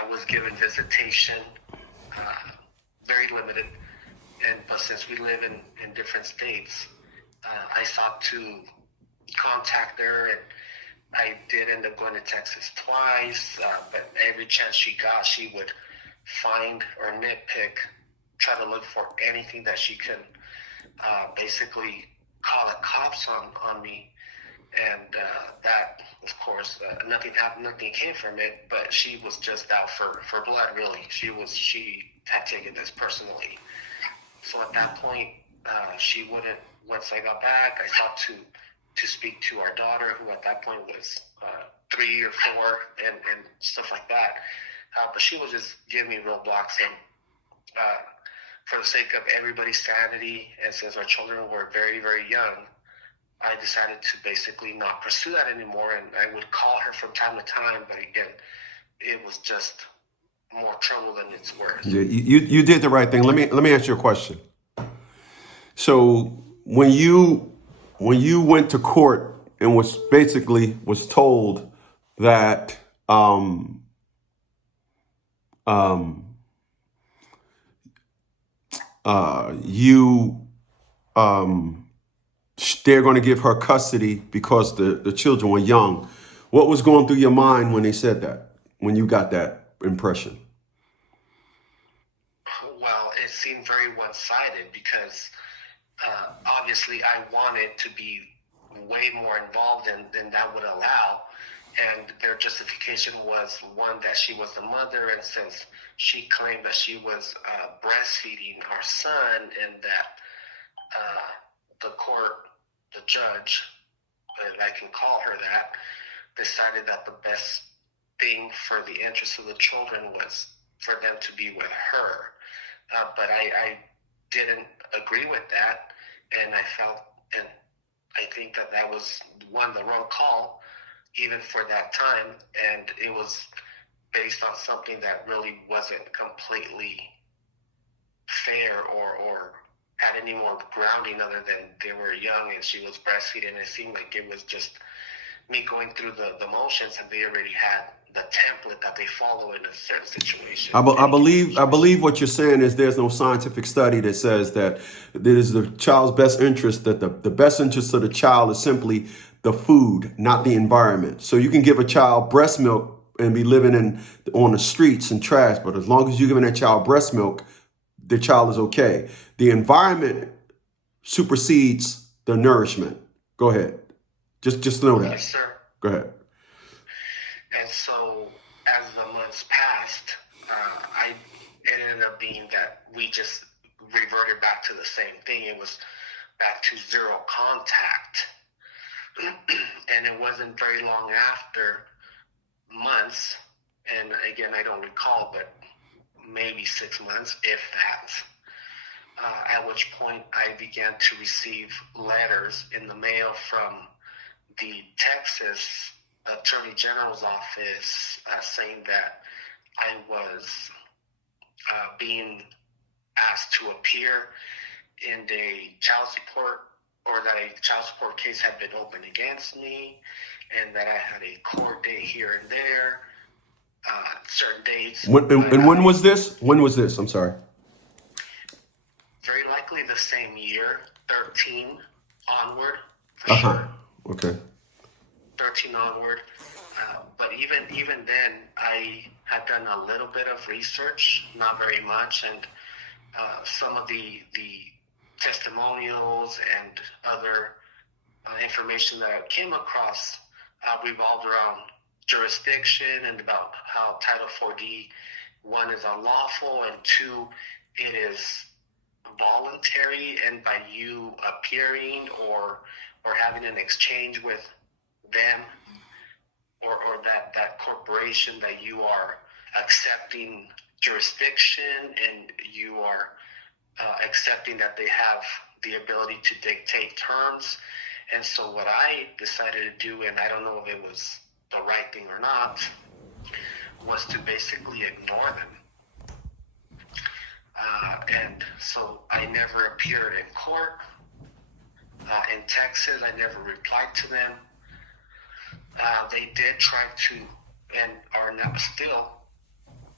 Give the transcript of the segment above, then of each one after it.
I was given visitation, very limited, but since we live in different states, I sought to contact her, and I did end up going to Texas twice, but every chance she got, she would find or nitpick, try to look for anything that she could basically call the cops on me. And that, of course, nothing happened, nothing came from it, but she was just out for blood, really. She had taken this personally. So at that point, she wouldn't, once I got back, I sought to speak to our daughter, who at that point was 3 or 4 and stuff like that. But she was just giving me roadblocks, and for the sake of everybody's sanity, and since our children were very, very young, I decided to basically not pursue that anymore, and I would call her from time to time, but again, it was just more trouble than it's worth. Yeah, you did the right thing. Let me ask you a question. So when you went to court and was told that they're going to give her custody because the children were young, what was going through your mind when they said that, when you got that impression? Well, it seemed very one-sided because obviously I wanted to be way more involved than that would allow. And their justification was, one, that she was the mother, and since she claimed that she was breastfeeding our son, and that the judge, and I can call her that, decided that the best thing for the interest of the children was for them to be with her. But I didn't agree with that, and I felt, and I think that was, one, the wrong call, even for that time, and it was based on something that really wasn't completely fair or had any more grounding other than they were young and she was breastfeeding. It seemed like it was just me going through the motions, and they already had the template that they follow in a certain situation. I believe what you're saying is there's no scientific study that says that it is the child's best interest, that the best interest of the child is simply the food, not the environment. So you can give a child breast milk and be living on the streets and trash, but as long as you're giving that child breast milk, the child is okay. The environment supersedes the nourishment. Go ahead. Just know that. Yes, sir. Go ahead. And so as the months passed, it ended up being that we just reverted back to the same thing. It was back to zero contact. And it wasn't very long after, months, and again, I don't recall, but maybe 6 months, if that, at which point I began to receive letters in the mail from the Texas Attorney General's office saying that I was being asked to appear in a child support, or that a child support case had been opened against me, and that I had a court date here and there, certain dates. And when was this? When was this? I'm sorry. Very likely the same year, 13 onward, for sure. Okay. 13 onward. But even then, I had done a little bit of research, not very much, and some of the testimonials and other information that I came across revolved around jurisdiction and about how Title 4D, 1, is unlawful, and 2, it is voluntary, and by you appearing or having an exchange with them or that corporation, that you are accepting jurisdiction, and you are accepting that they have the ability to dictate terms. And so what I decided to do, and I don't know if it was the right thing or not, was to basically ignore them. And so I never appeared in court in Texas. I never replied to them. They did try to, and are now still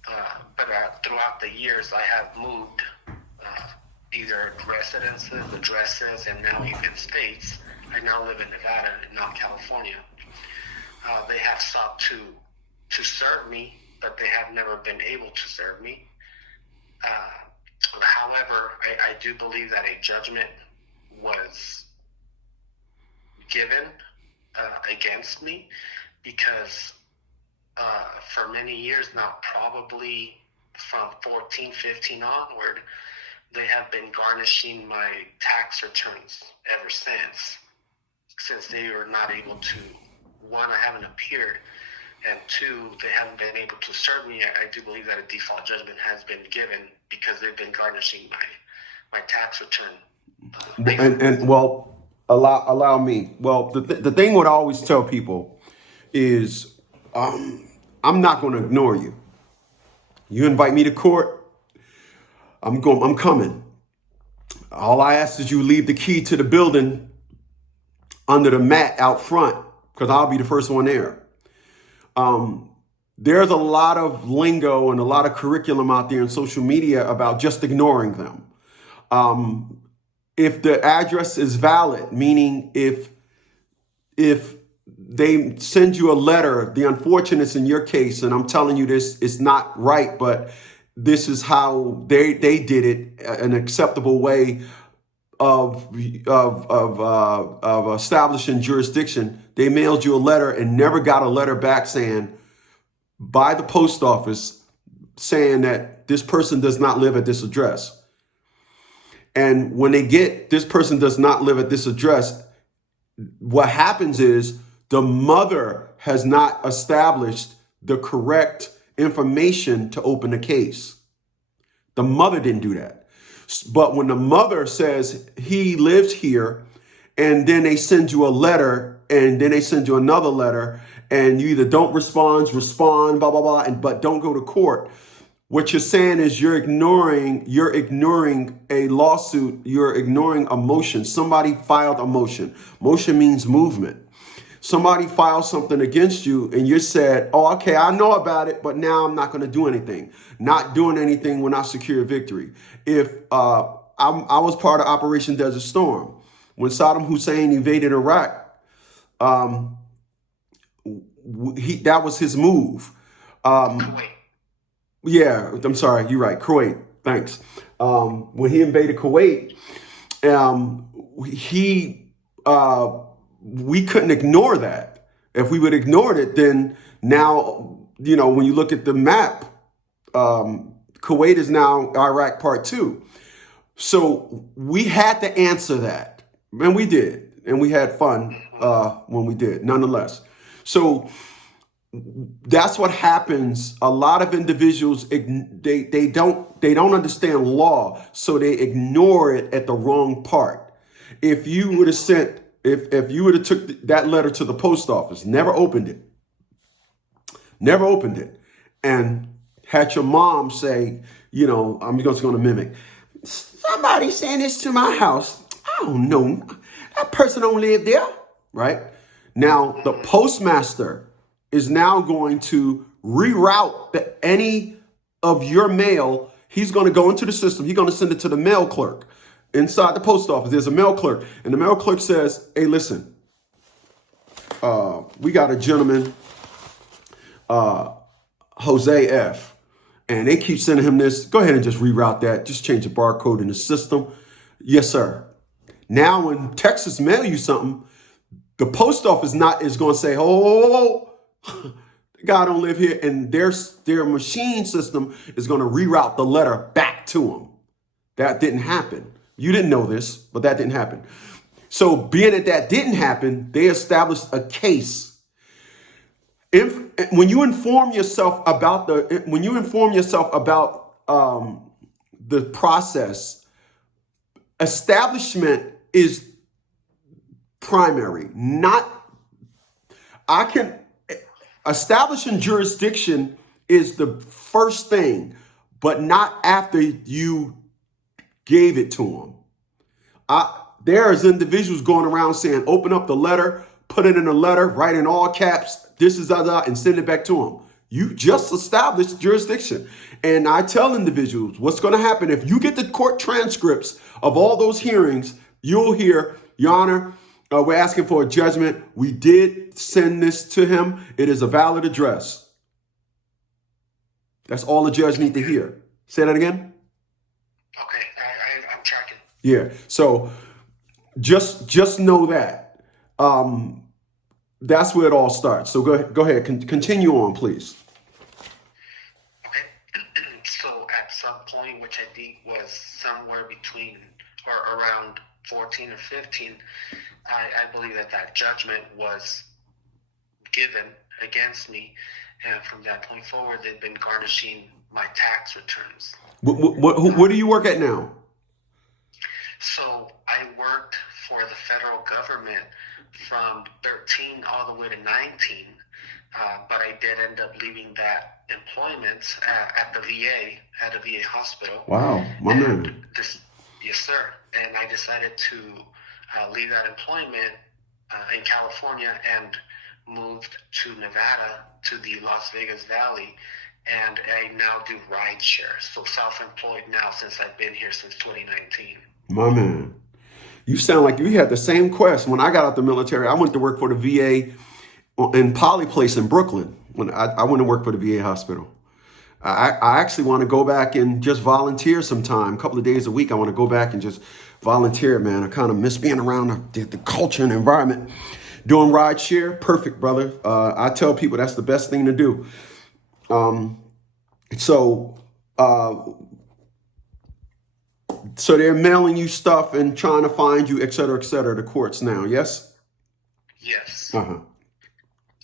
But throughout the years, I have moved either residences, addresses, and now even states. I now live in Nevada and not California. They have sought to serve me, but they have never been able to serve me. However, I do believe that a judgment was given against me because for many years now, probably from 14, 15 onward, they have been garnishing my tax returns ever since they were not able to, one, I haven't appeared, and two, they haven't been able to serve me. I do believe that a default judgment has been given because they've been garnishing my tax return. And well, allow me. Well, the thing what I always tell people is, I'm not going to ignore you. You invite me to court, I'm coming. All I ask is you leave the key to the building under the mat out front, because I'll be the first one there. There's a lot of lingo and a lot of curriculum out there in social media about just ignoring them. If the address is valid, meaning if they send you a letter, the unfortunates in your case, and I'm telling you this is not right, but this is how they did it, an acceptable way of establishing jurisdiction. They mailed you a letter and never got a letter back saying by the post office saying that this person does not live at this address. And when they get this person does not live at this address, what happens is the mother has not established the correct information to open the case. The mother didn't do that. But when the mother says he lives here, and then they send you a letter, and then they send you another letter, and you either don't respond, blah, blah, blah, but don't go to court. What you're saying is you're ignoring a lawsuit. You're ignoring a motion. Somebody filed a motion. Motion means movement. Somebody filed something against you and you said, oh, okay, I know about it, but now I'm not going to do anything. Not doing anything will not secure victory. If I was part of Operation Desert Storm, when Saddam Hussein invaded Iraq, that was his move. Yeah, I'm sorry. You're right. Kuwait. Thanks. When he invaded Kuwait, we couldn't ignore that. If we would have ignored it, then now, when you look at the map, Kuwait is now Iraq Part 2. So we had to answer that. And we did. And we had fun when we did, nonetheless. So that's what happens. A lot of individuals, they don't understand law, so they ignore it at the wrong part. If you would have sent, if you would have took that letter to the post office, never opened it, and had your mom say, I'm just going to mimic, somebody sent this to my house. I don't know. That person don't live there, right? Now, the postmaster is now going to reroute any of your mail. He's going to go into the system. He's going to send it to the mail clerk. Inside the post office, there's a mail clerk. And the mail clerk says, hey, listen, we got a gentleman, Jose F. And they keep sending him this. Go ahead and just reroute that. Just change the barcode in the system. Yes, sir. Now, when Texas mail you something, the post office is going to say, oh, the guy don't live here. And their machine system is going to reroute the letter back to him. That didn't happen. You didn't know this, but that didn't happen. So being that didn't happen, they established a case. When you inform yourself about the process, establishment is primary. Establishing jurisdiction is the first thing, but not after you gave it to them. There's individuals going around saying, open up the letter, put it in the letter, write in all caps, this is and send it back to them. You just established jurisdiction. And I tell individuals what's going to happen if you get the court transcripts of all those hearings, you'll hear, Your Honor, we're asking for a judgment. We did send this to him. It is a valid address. That's all the judge need to hear. Say that again. Okay, I'm tracking. Yeah. So just know that. That's where it all starts. So go ahead. Continue on, please. Okay. So at some point, which I think was somewhere between or around 14 or 15, I believe that judgment was given against me. And from that point forward, they've been garnishing my tax returns. Where do you work at now? So I worked for the federal government from 13 all the way to 19, but I did end up leaving that employment at the VA, at a VA hospital. Wow, my man. Yes, sir. And I decided to leave that employment in California and moved to Nevada, to the Las Vegas Valley, and I now do rideshare. So self-employed now since I've been here since 2019. My man. You sound like you had the same quest. When I got out the military, I went to work for the VA in Poly Place in Brooklyn. When I went to work for the VA hospital. I actually want to go back and just volunteer sometime, a couple of days a week. I want to go back and just volunteer, man. I kind of miss being around the culture and environment. Doing ride share, perfect, brother. I tell people that's the best thing to do. So they're mailing you stuff and trying to find you, et cetera, the courts now, yes? Yes. Uh-huh.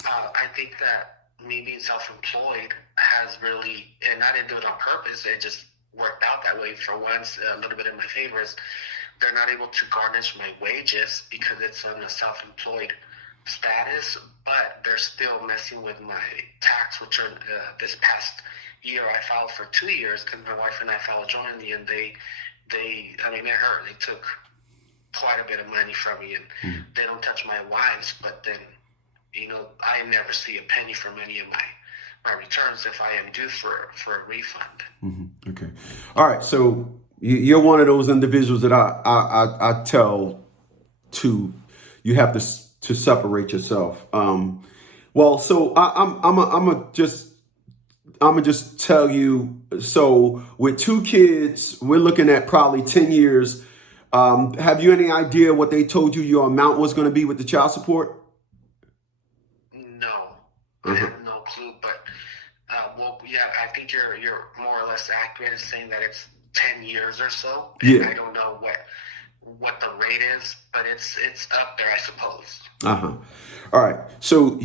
I think that me being self-employed has really, and I didn't do it on purpose, it just worked out that way for once, a little bit in my favor, is they're not able to garnish my wages because it's on a self-employed status, but they're still messing with my tax return. This past year, I filed for 2 years because my wife and I filed jointly, and it hurt. They took quite a bit of money from me, and they don't touch my wives, but then, I never see a penny from any of my returns if I am due for a refund. Mm-hmm. Okay. All right. So you're one of those individuals that I tell you have to separate yourself. So I'm gonna just tell you. So with 2 kids, we're looking at probably 10 years. Have you any idea what they told you your amount was going to be with the child support? No, I have no clue. But I think you're more or less accurate in saying that it's 10 years or so. And I don't know what the rate is, but it's up there, I suppose. All right. So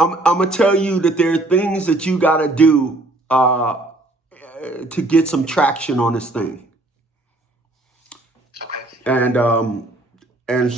I'm gonna tell you that there are things that you gotta do to get some traction on this thing. Okay. And so